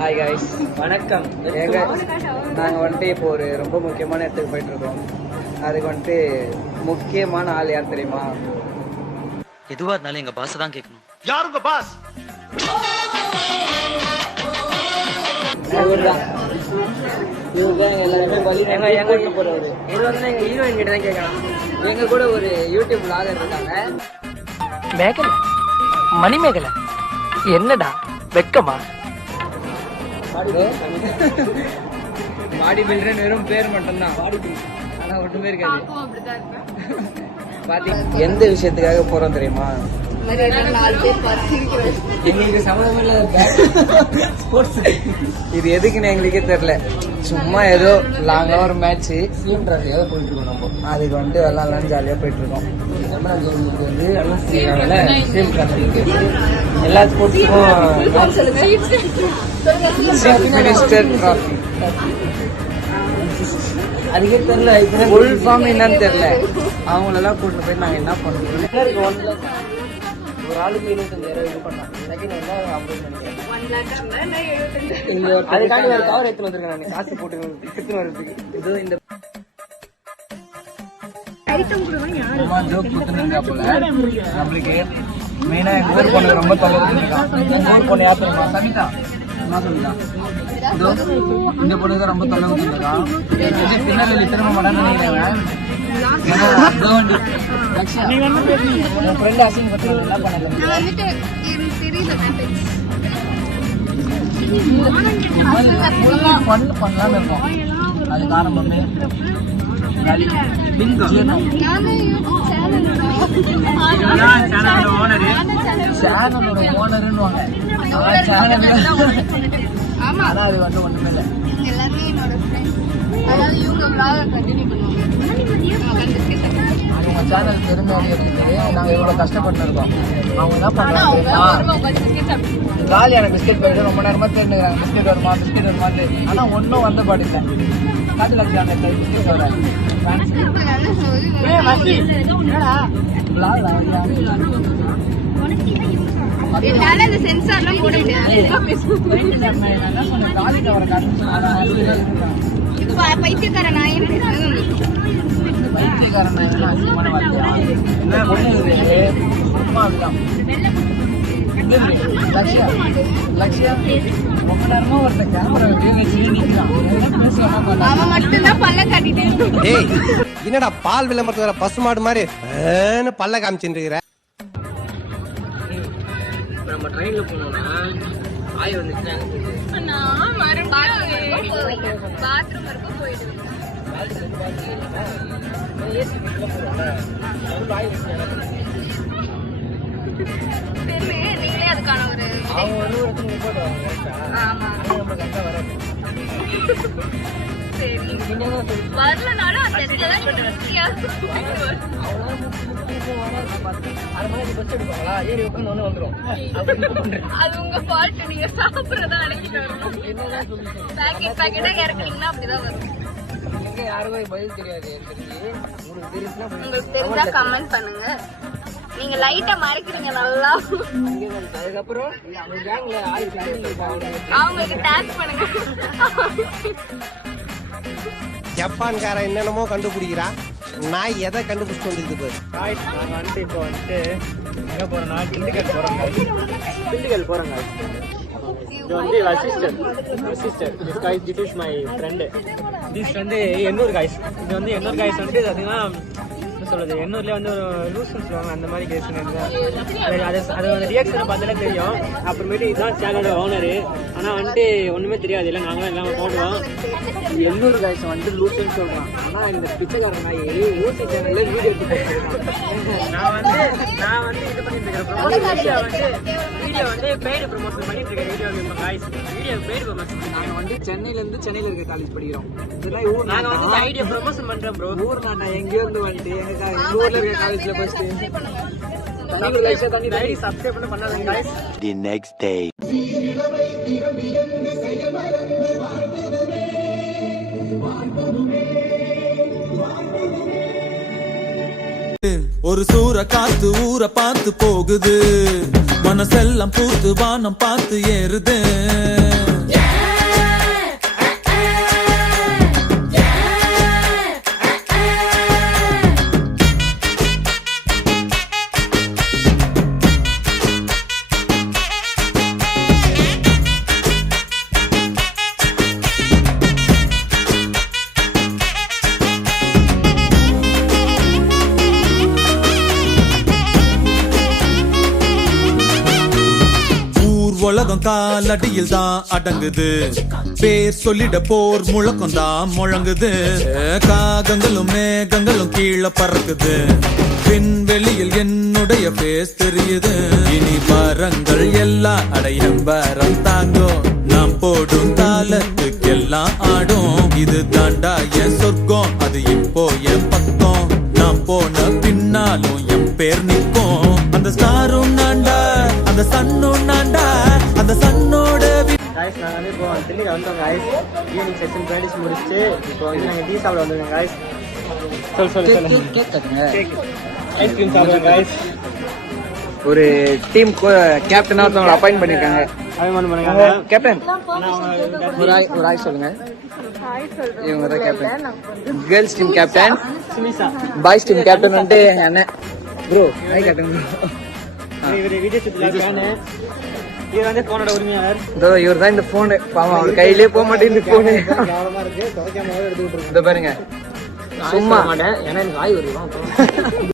Hi guys, வணக்கம். நாங்கள் வந்துட்டு இப்போ ஒரு ரொம்ப முக்கியமான இடத்துக்கு போயிட்டு இருக்கோம். அதுக்கு வந்துட்டு முக்கியமான ஆள் யார் தெரியுமா? எதுவா இருந்தாலும் எங்க பாஸ் தான் கேட்கணும். யாருங்க பாஸ்? எல்லாருமே போறாரு. இது வந்து எங்க ஹீரோயின் கிட்ட தான் கேட்கலாம். எங்க கூட ஒரு யூடியூப் விளாகர் இருக்காங்க. மேகலை, மணிமேகலை, என்னடா வெக்கமா? பாடி பில்டர் வெறும் பேர் மட்டும்தான், ஆனா ஒன்றுமே இருக்காது. எந்த விஷயத்துக்காக போறோம் தெரியுமா? எங்களுக்கு சம்மந்தம் இல்லாத இது எதுக்குன்னு எங்களுக்கே தெரியல. சும்மா ஏதோ லாங்கா ஒரு மேட்ச் சிஎம் டிராஃபிக்காக போயிட்டு இருக்கோம். நம்ம அதுக்கு வந்துட்டு விளாட்லான்னு ஜாலியாக போயிட்டு இருக்கோம். வந்து சிஎம் டிராஃபிக் எல்லா ஸ்போர்ட்ஸுக்கும் சீஃப் மினிஸ்டர் டிராஃபி. அதுக்கே தெரியல, ஃபுல் ஃபார்ம் என்னன்னு தெரியல. அவங்களெல்லாம் கூட்டிட்டு போய் நாங்கள் என்ன பண்ணுறோம்? ஒரு ஆளுக்கு 25,000 இது பண்ணோம். செகண்ட் வந்து அப்படின்னு நினைக்கிறேன். அதுக்காண்டி ஒரு கவர் எடுத்து வந்திருக்கேன் நான், காசு போட்டு எடுத்துன்னு வர்றதுக்கு. இதோ இந்த ஜோக் கொடுத்துருக்கா போல. நம்மளுக்கு மெயினா எங்க ஊர் பொண்ணு ரொம்ப தொலை கொடுத்துருக்கான். ஊர் பொண்ணு யார் தெரியுமா? சமிதா. என்ன சொல்லிட்டா? இந்த பொண்ணு தான் ரொம்ப தொலை கொடுத்துருக்கான். பின்னாடி திரும்ப மாட்டான்னு நினைக்கிறேன். என் ஃப்ரெண்ட் அசிங்க பத்தி என்ன பண்ணல. பண்ணலான்னு இருக்கோம். அதுக்கு ஆரம்பமே சேனலோட ஓனருன்னு. ஆனா அது வந்து ஒண்ணுமே இல்லை. அவங்க சேனல் பெருமையாக இருக்குது. நாங்கள் இவ்வளோ கஷ்டப்பட்டு இருக்கோம். அவங்க என்ன பண்ணுறாங்க? காலியான பிஸ்கெட் போயிட்டு ரொம்ப நேரமாக தேடிக்கிறாங்க. பிஸ்கெட் வருமா. ஆனால் ஒன்றும் வந்த பாடு இல்லை. காட்டு லட்சம் பிஸ்கெட் வர என்னடா பால் விளம்பரத்துல பசுமாடு மாதிரி பல்ல காமிச்சுட்டு இருக்கிற? நம்ம ட்ரெயின்ல போனோம்னா ஆய் வந்துச்சு. நீங்களே அதுக்கான ஒரு அவங்க ஒரு போட்டு வரலனாலும் அது உங்க ஃபால்ட். நீங்க சாப்பிடுறதா நினைக்கிட்டு பாக்கெட்டா இறக்குனீங்கன்னா அப்படிதான் வரும். யாருமே பதில் தெரியாது. உங்களுக்கு தெரிஞ்சா கமெண்ட் பண்ணுங்க. நீங்க லைட்டா மறைக்கிறீங்க நல்லா. அதுக்கப்புறம் அவங்களுக்கு டேக் பண்ணுங்க. ஜப்பான்கார என்னென்னமோ கண்டுபிடிக்கிறா. நான் எதை கண்டுபிடிச்சிட்டு வந்துருக்கு? நாங்க வந்துட்டு இப்போ வந்துட்டு எங்க போறோம்னா திண்டுக்கல் போறோங்க. இது வந்து sister this is my friend. This வந்து எண்ணூர் காய்ஸ். இது வந்து எண்ணூர் காய்ஸ் வந்துட்டு பார்த்தீங்கன்னா சொல்லுது, எண்ணூர்லேயே வந்து ஒரு லூஸ்ன்னு சொல்லுவாங்க. அந்த மாதிரி கேஸ் அது வந்து ரியாக்ஷன் பார்த்தாலே தெரியும். அப்புறமேட்டு இதுதான் சேனலோட ஓனரு. ஆனால் வந்துட்டு ஒன்றுமே தெரியாது. இல்லை நாங்களாம் எல்லாம் போடுவோம். எண்ணூறு காய்ஸ் வந்துட்டு லூசுன்னு சொல்கிறான். ஆனால் இந்த பிச்சைக்காரன் நாய் ஊசி சேனல்ல வீடியோ எடுத்து நான் வந்து இது பண்ணிட்டு இருக்கிறேன். வீடியோ வந்து பெய்டு ப்ரொமோஷன் பண்ணிட்டு இருக்கேன். Video paid promotion. நாங்கள் வந்து சென்னையில இருக்க காலேஜ் படிக்கிறோம். இதெல்லாம் ஊர். நாங்கள் வந்து ஐடியா ப்ரொமோஷன் பண்றோம் ப்ரோ. ஊர் நான் எங்கேயோ இருந்து வந்துட்டு எங்க ஊர்ல இருக்க காலேஜ்ல ஃபர்ஸ்ட் சப்ஸ்கிரைப் பண்ணாதீங்க गाइस. The next day. ஒரு சூற காத்து ஊற பார்த்து போகுது. மனசெல்லாம் பூத்து வானம் பார்த்து ஏறுது. உலகம் காலடியில் தான் அடங்குது, பேர் சொல்லிட போர் முழக்கம் தான் முழங்குது. காகங்களும் மேகங்களும் கீழே பறக்குது, விண்வெளியில் என்னுடைய பேஸ் தெரியுது. இனி மரங்கள் எல்லாம் அடையம்பரம் தாங்கும், நாம் போடும் தாளத்துக்கெல்லாம் ஆடும். இது தாண்டா என் சொர்க்கம், அது இப்போ என் பக்கம். நாம் போன பின்னாலும் என் பேர் நிற்கும். அந்த ஸ்டாரும் நான்டா, அந்த சன்னும் நான்டா, அந்த சன்னோட காய்ஸ் நாங்கள் வந்து இப்போ தில்லியில் வந்தோம் காய்ஸ். ஈவினிங் செக்ஷன் ப்ராக்டிஸ் முடிச்சுட்டு இப்போ வந்து நாங்கள் டீ சாப்பிட வந்திருக்கோம் காய்ஸ். ஐஸ்கிரீம் சாப்பிடுவோம் காய்ஸ். ஒரு டீம் கேப்டனா ஒருத்தவங்க அப்பாயிண்ட் பண்ணிருக்காங்க. அபிமானம் பண்ணுங்க கேப்டன் ஒரு ஆய் சொல்லுங்க. இவங்க தான் captain. Girls team captain, Sumisha. Boys team captain வந்து எங்க அண்ணன் ப்ரோ. Hi captain. இவர் விஜய் சித்ரா ஃபேனு. இவர் வந்து போனோட உரிமையாளர். இதோ இவர் தான் இந்த போனு. பாவம் அவர் கையிலே போக மாட்டேங்குது போனு. இதோ பாருங்க சும்மா ஏன்னா எனக்கு ஆய் வருது.